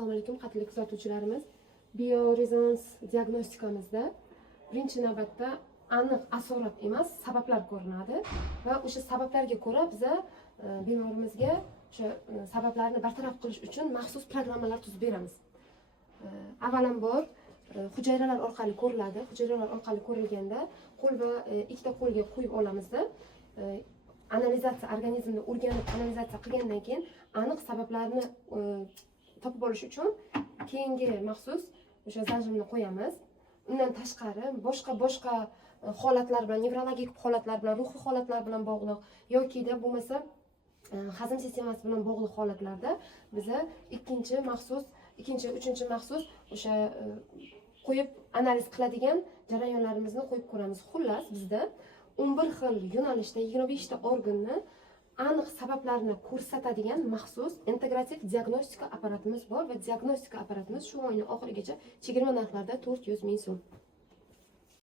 Assalomu alaykum qadrli kuzatuvchilarimiz. Biorezonans diagnostikamizda birinchi navbatda aniq asorat emas, sabablar ko'rinadi va o'sha sabablarga ko'ra biz bemorimizga o'sha sabablarni bartaraf qilish uchun maxsus programmalar tuzib beramiz. Avvalambor hujayralar orqali ko'riladi. Hujayralar orqali ko'rilganda qo'l va ikkita qo'lga qo'yib olamizda analizatsiya, organizmni o'rganib analizatsiya qilgandan keyin aniq sabablarni topib olish uchun keyingi maxsus o'sha zajimni qo'yamiz. Undan tashqari boshqa holatlar bilan, nevrologik holatlar bilan, ruhiy holatlar bilan bog'liq yokida bo'lmasa hazm sistemasi bilan bog'liq holatlarda biz ikkinchi, uchinchi maxsus o'sha qo'yib analiz qiladigan jarayonlarimizni qo'yib ko'ramiz. Xullas bizda 11 xil yo'nalishda 25 ta organni aniq sabablarni ko'rsatadigan maxsus integrativ diagnostika apparatimiz bor va diagnostika apparatimiz shu oyning oxirigacha chegirma narxlarda 400 ming so'm.